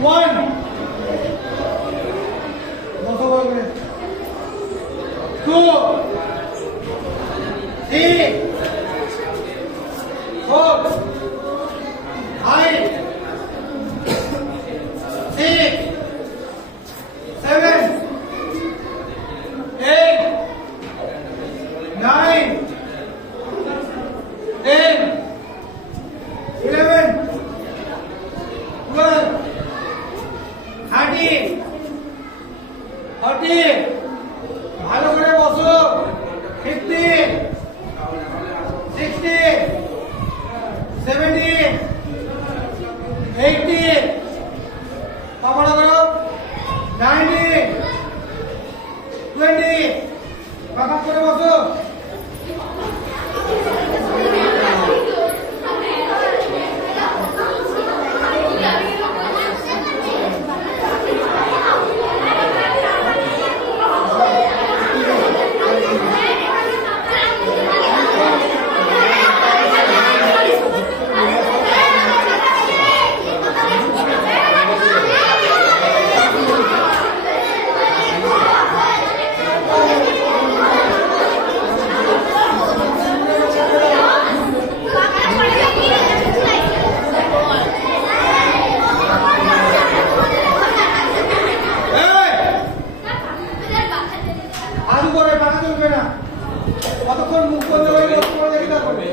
1 2 3 4 5 6 7 8 9 10 11 12 13 14 ভালো করে বসো 15 16 17 18 পাপড়া করো 19 20 পাকা করে বসো কতক্ষণ মুখ বন্ধ করে দেখতে হবে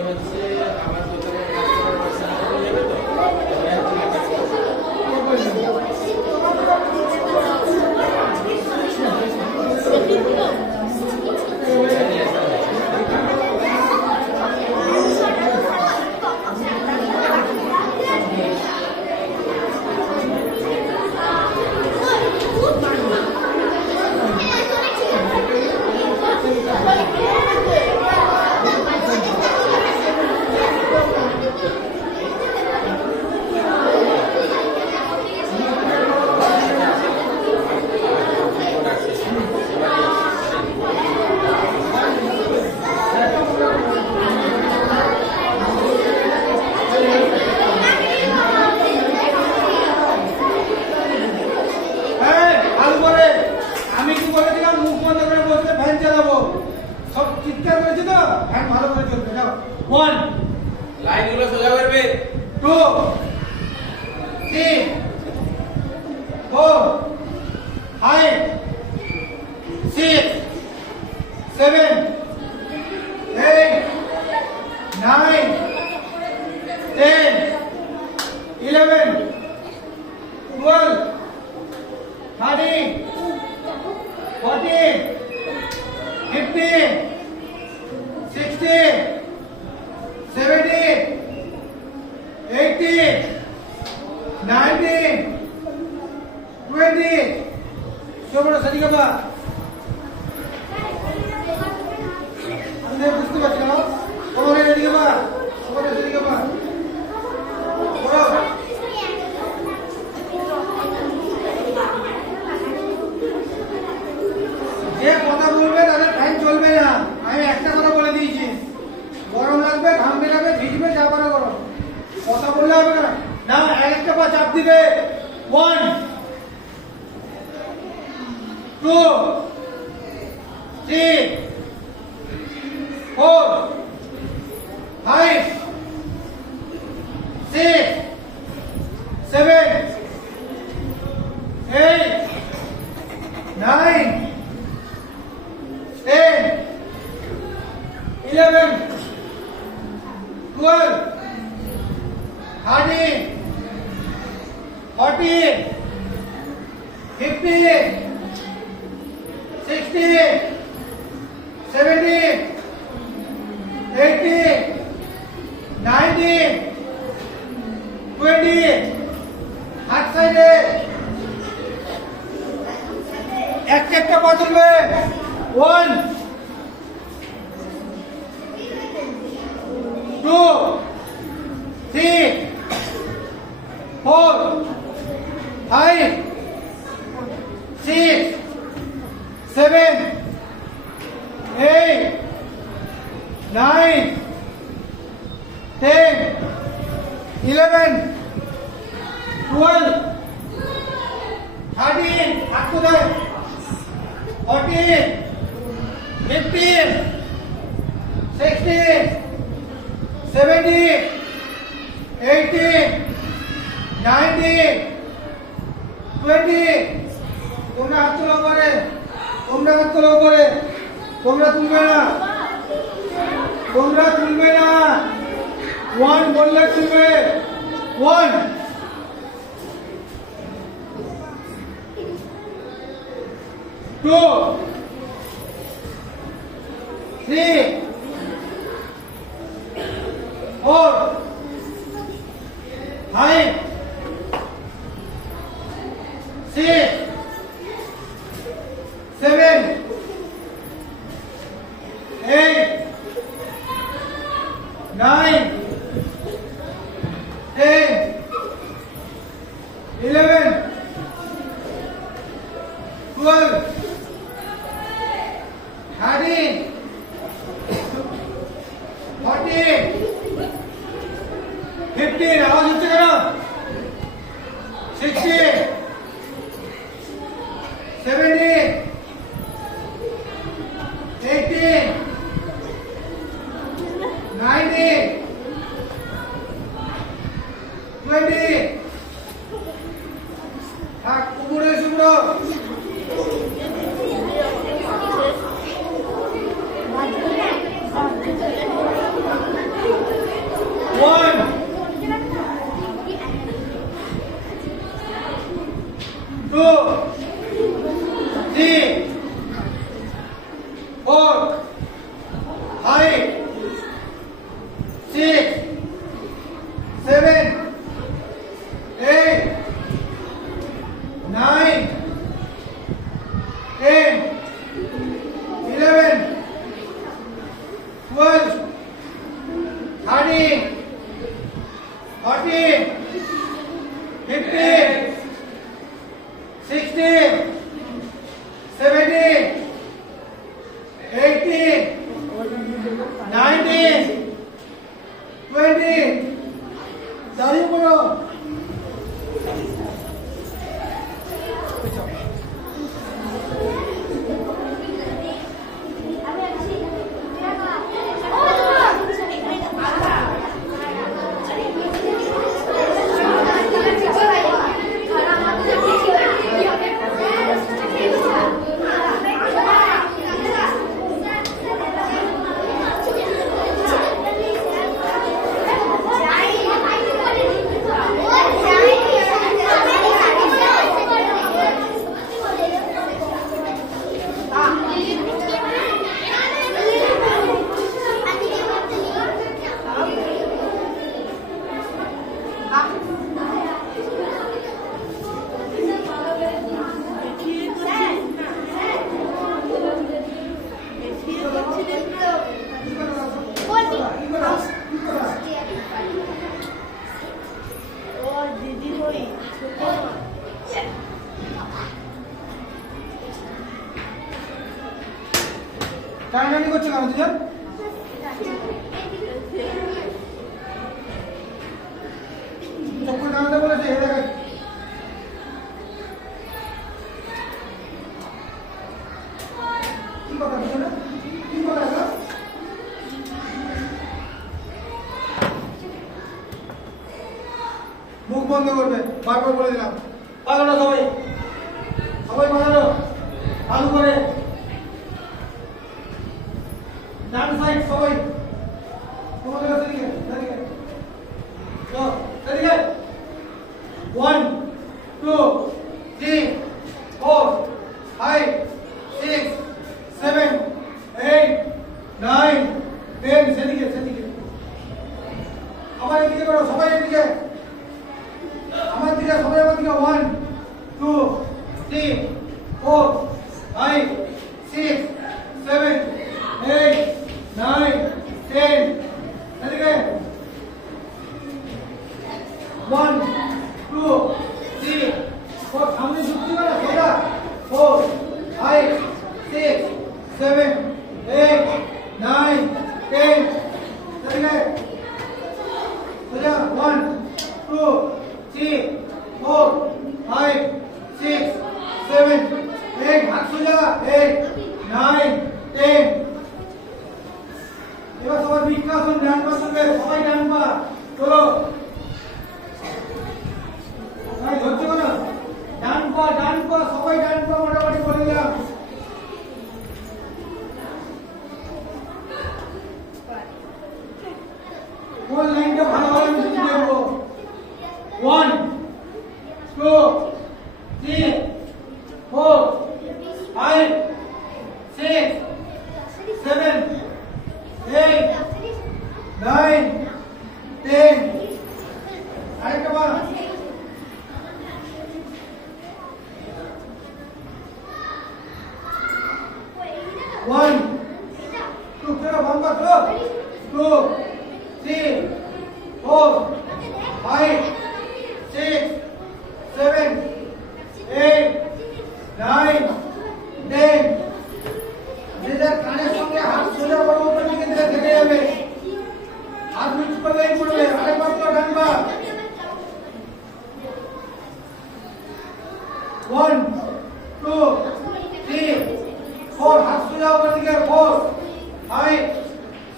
सब चित्कार করেছে তো ফ্যান ভালো করে চলবে যাও 1 লাইন গুলো সোজা করবে 2 3 4 5 6 7 8 9 10 11 12 13 14 15 16 17 18 19 20 সবটা সরি কবা আমি বুঝতে পারছি না ওরে রেডি কবা ওরে সরি কবা যে কথা বলবে তাদের ফ্যান চলবে না আমি একটা কথা বলে দিয়েছি গরম লাগবে ঘাম বেরাবে ভিজবে যা পারো করো কথা বললে হবে না না একটা পা চাপ দিবে 1 2 3 4 5 6 7 8 9 10 11 12 13 14 15 16 17 18 19 20 हाथ साइडे একটা পা চলবে 1 2 3 4 5 6 7 8 9 10 11 12 13 हाथ को दे 14 15 16 17 18 19 20 তোমরা হাত তোলো করে তোমরা হাত তোলো করে তোমরা তুলবে না 1 বললে তুলবে 1 2 3 4 5 6 7 8 9 10 11 12 13 14 15 आवाज ऊंची करो 16 17 18 19 20 থাক উপরে শুভ্র 1 2 3 4 5 6 7 8 9 10 11 12 13 14 15 16 17 18 19 20 দাঁড়িয়ে পড়ো টানাটানি করছো কেন দুজন চক্কর টানতে বলেছে হে দেখা কি কথা দুজনে কি কথা এটা মুখ বন্ধ করবে বারবার বলে দিলাম পালানো সবাই সবাই পালানো ভালো করে ডান সাইড সবাই তোমাদের কাছে দিকে এদিকে তো এদিকে 1 2 3 4 5 6 7 8 9 10 সেদিকে সেদিকে আবার এদিকে করো সবাই এদিকে আমার দিকে সবাই আমার দিকে 1 2 3 4 5 6 7 8 9 10 এদিকে 1 2 3 4 সামনে যুক্তি করা সোজা 4 5 6 7 8 9 10 এদিকে সোজা 1 2 3 4 5 6 8 হাত সোজা 8 9 10 এবার সবাই বৃক্ষাসন ডান পা করবে সবাই ডান পা চলো ভাই ধরছো কেন ডান পা সবাই ডান পা মোটামুটি করে দিলাম কোন লাইনটা ভালোভাবে মিশিয়ে দেবো 1 2 3 4 5 6 7 8 9 10 আরেকটা বার 1 2 চলো বাম্বা চলো 2 3 4 5 6 7 8 9 10 নিজের কানের সঙ্গে হাত সোজা করো উপর দিকে ধীরে থেকে যাবে হাত নিচু করলে পড়বে আরেকবার তো ডান পা 1 2 3 4 হাত সোজা উপর দিকে 4 5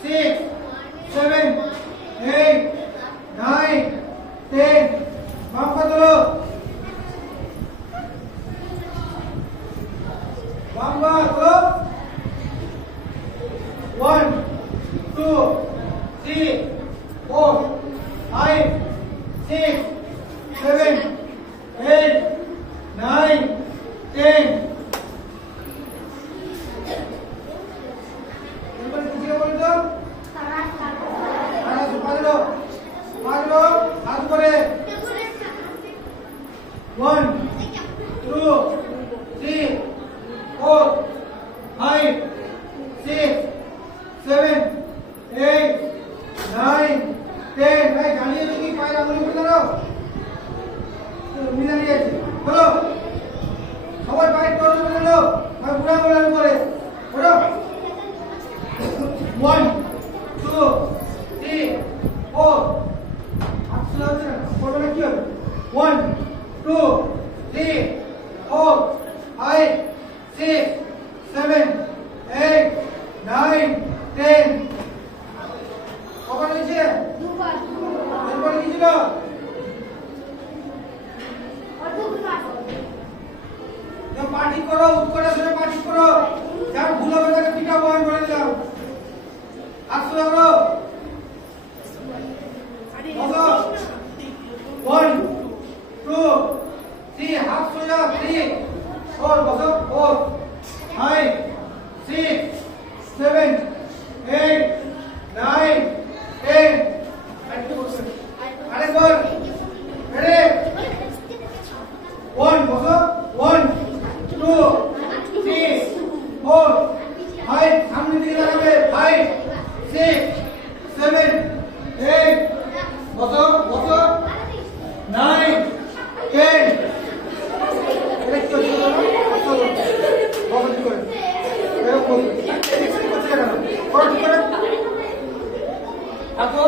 6 7 8 9 10 বাম পা তোলো বাম পা তোলো 1 2 3 4 5 6 7 8 9 10 এবার কিছু বলতো পাঁচলো হাত করে 1 2 3 4 5 6 7 8 9 10 ভাই জানিয়ে কি পায়ের আঙুলি করে দাও মিলানি আছে বলো সবাই পায়ের তোর করে দাও ভাই পুরা মিলানি করে বলো 1 2 3 4 আসলে হচ্ছে না বলবে কি হবে 1 2 3 4 5 6 7 8 9 10 কবার নিচে এরপরে কি ছিল পাটি করো উৎকটাসনে পাটি করো যার ভুল হবে তাকে পিঠা বহন করে দাও আসো করো 1 2 3 হাত সোজা 3 4 বসো 4 5 6 7 8 9 10 আরেকবার রেডি 1 বসো 1 2 3 4 5 সামনে দিকে লাগাবে 5 6 7 8 বসো 9 10 এটা কি হচ্ছে না বসো ঠিক করে এরকম বসো এক্সট্রা করতে না করো ঠিক করে আপো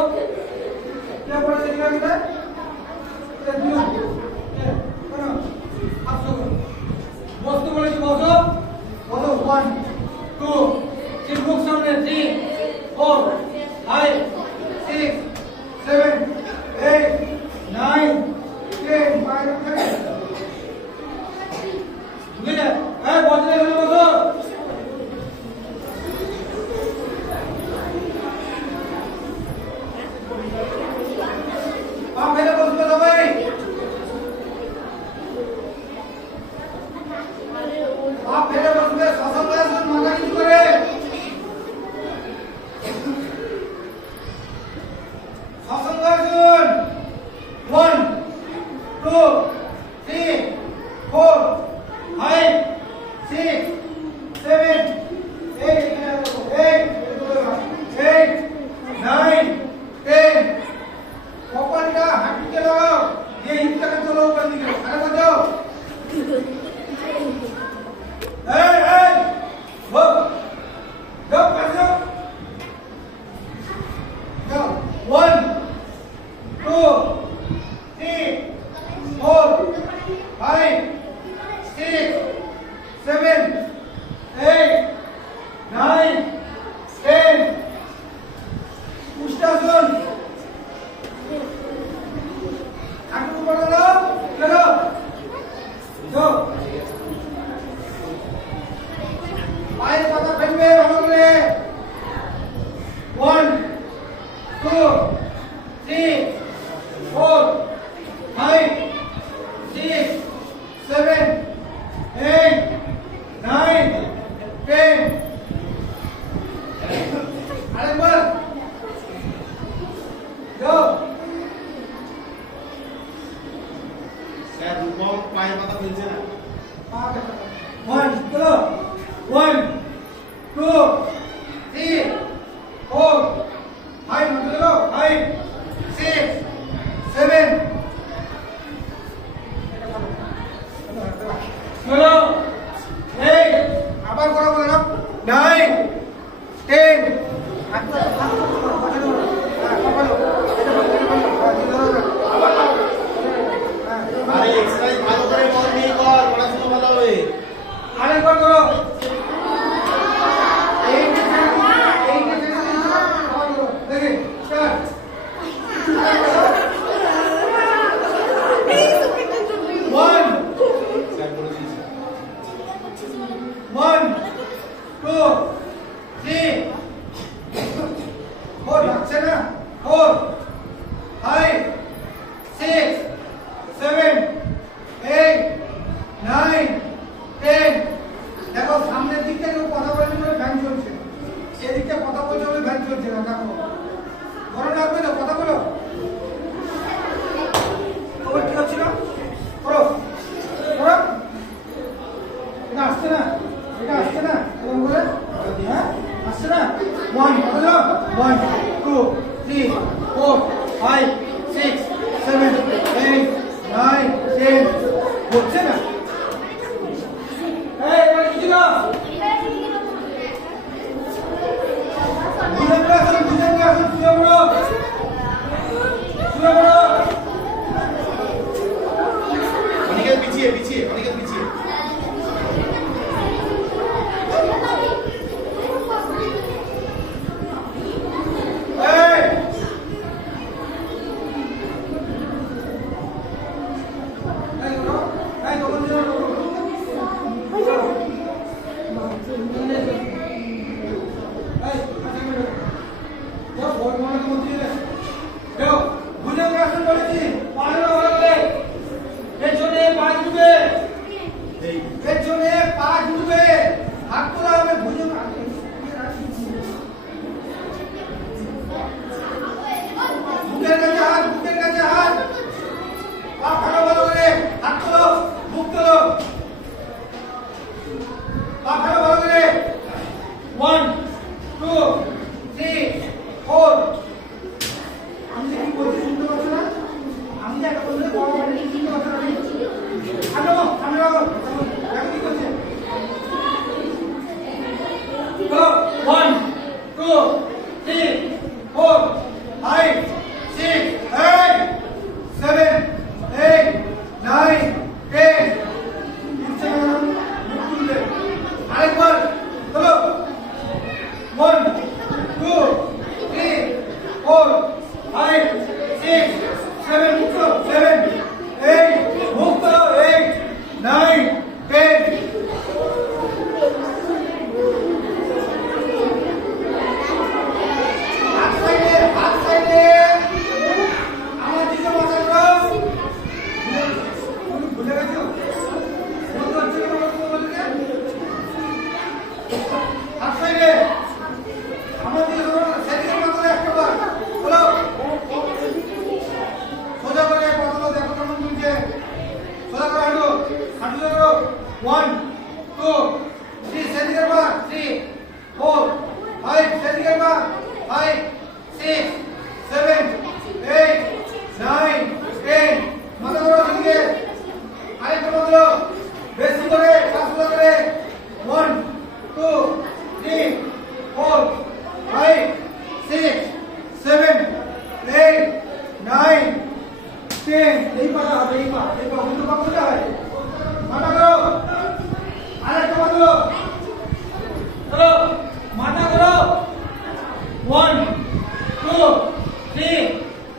কে পড়ে দেখলেন এটা এটা দিও করো আপসো বসতে বলেছি বসো 1 2 3 মুখ সামনে 3 4 5 6 7 8 9 10 বাইরে উঠে বুঝলে হ্যাঁ বসে গেলে বসো পা ফেলে বসবে সবাই পা ফেলে বসবে সসংলাসন মাথা নিচু করে সসংলাসন 1 2 3 4 5 6 7 8 9 10 কপালটা হাঁটুতে লাগাও ये ইনটাকে চলো উপর দিকে আরে বাজাও এই গো গো কাজো যাও 1 2 3 4 তো পায়ের পাতা ফেলবে ভালো করে 1 2 3 4 5 6 7 8 9 10 আরেকবার যাও স্যার রূপম পায়ের পাতা ফেলছে না 1 চলো 1 2 3 4 5 চলো 5 6 7 চলো 8 আবার করো বলো 9 10 আরে এক্সারসাইজ ভালো করে মন দিয়ে কর, পড়াশোনা ভালো হবে। আরেকবার করো দেখে স্টার্ট ওয়ান স্যার বলে দিয়েছে। 1 2 3 4 লাগছে না 4 5 6 7 8 9 10 দেখো সামনের দিক থেকে কথা বলছে বলে ভ্যান চলছে এদিকে কথা বলছে বলে ভ্যান চলছে না দেখো গরম লাগবে তো কথা বলো খবর কি হচ্ছিল করো করো এটা আসছে না এটা আসছে না এরকম করে হ্যাঁ আসছে না 1 কত 1 2 3 4 5 6 7 8 9 10 হচ্ছে না এই এবার কি ছিল বুঝে আসুন শুয়ে পড়ো অনেকে পিছিয়ে পিছিয়ে অনেকে পিছিয়ে এই এই করো এই তখন দিও পেছনে পা ঢুকবে হাত তোলা হবে ভুজঙ্গ বুকের কাছে হাত পা খাটো ভালো করে হাত তোলো মুখ তোলো পা খাটো ভালো করে 1 2 3 4 আমি যে কি বলছি শুনতে পাচ্ছ না আমি যে একটা বলতে বড় বড় শুনতে পাচ্ছ না সামনে রাখো দেখো কি করছে 1 2 3 4 5 6 8 7 8 9 10 আরেকবার চলো 1 2 3 4 5 6 7 7 8 মুখ করো 8 9 10 হাত সাইডে আমার দিকে মাথা করো ভুলে গেছো বলতে হচ্ছে না বলতে হাত সাইডে আমার দিকে ধরো সেদিকে মাথা একটা বার বলো সোজা করে কথা দেখো কেমন চলছে সোজা করে হাঁটু ধরো 1 2 3 সেদিকে বার 3 4 5 সেদিকে বার 5 6 7 8 9 10 মাথা ধরো সেদিকে আরেকটা মাথা ধরো বেশি করে সোজা করে 1 2 3 4 5 6 7 8 9 10 এই পা হবে এই পা উল্টো পা কোথায় হয় মাথা করো আরেকটা মাথা ধরো চলো মাথা করো 1 2 3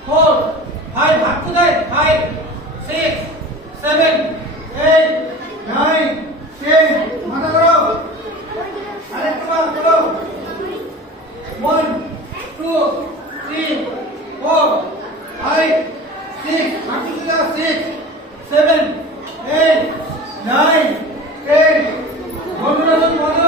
4 5 হাত কোথায় 5 6 7 8 7 8 9 10 বন্ধুরা বন্ধ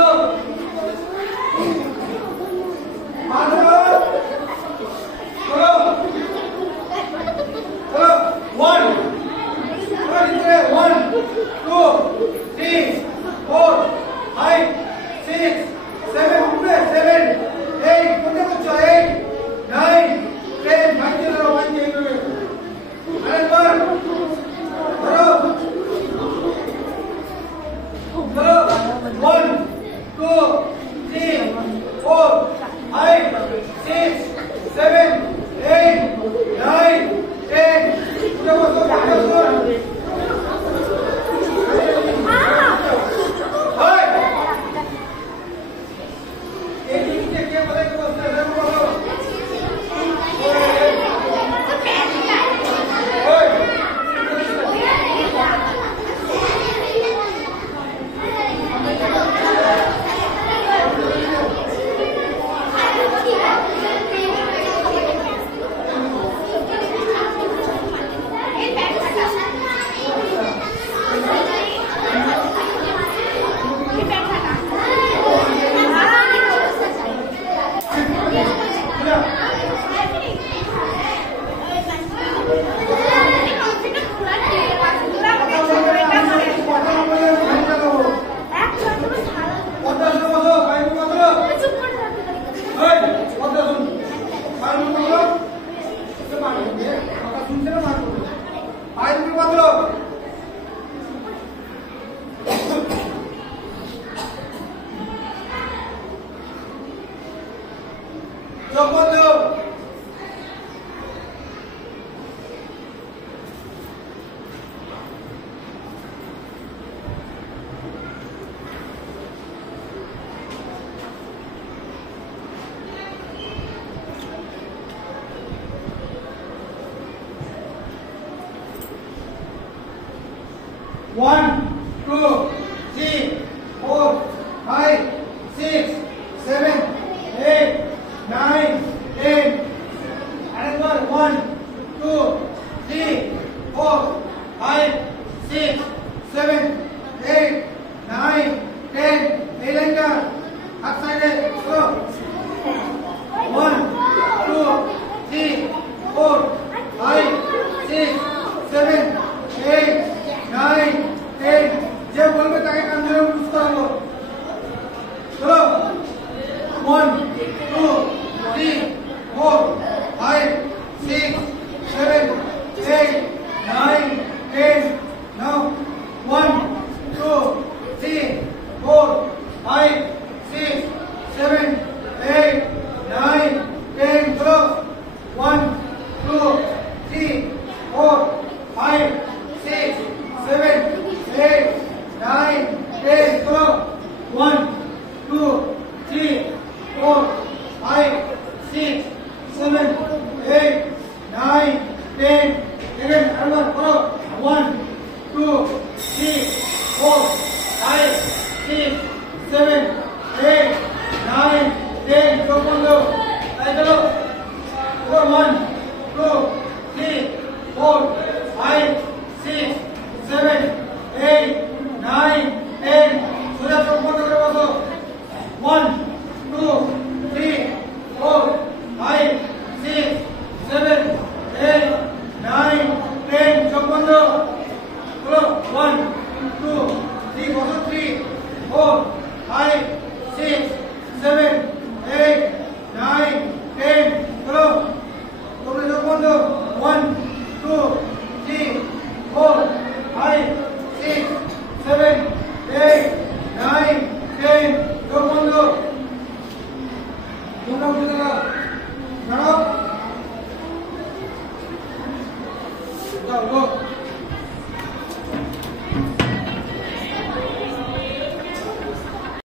One, two, three, four, five, six, seven, eight, nine, 10. Another 1, 2, 3, 4, 5, 6, 7, 8, 9, 10. Elena, outside. Go. 1, 2, 3, 4, 5, 6, 7, 8, 9, 10. যে বলবে তাকে কান ধরে বুঝতে হবে। চলো 1, 2, 3, 4, 5, 6, 7, 8, 9, 10. Now 1, 2, 3, 4, 5, 6, 7, 8, 9, 10. Chalo 1, 2, 3, 4, 5, 6, 7, 8, 9, 10. Chalo 1, 2, 3, 4, 5, 6, 7, 8, 9, 10. Again, another. Chalo 1, 2, 3, 4, 5, 6, 7, 8, 9, 10. Go bolo. Chalo 1, 2, 3, 4, 5, 6, 7, 8, 9, 10. Sudah cukup untuk bolo. 1, 2, 3, 4, 5, 6, 7, 8, 9, 10. Cukup untuk. Bolo 1, 2, 3, 4, 5, 6, 7, 8, 9, 10. Bolo. Tulis cukup untuk. 1, 2, 3, 4, 5, 6, 7, 8, 9, 10. Cukup untuk. Tunggu kita. Narok. Go.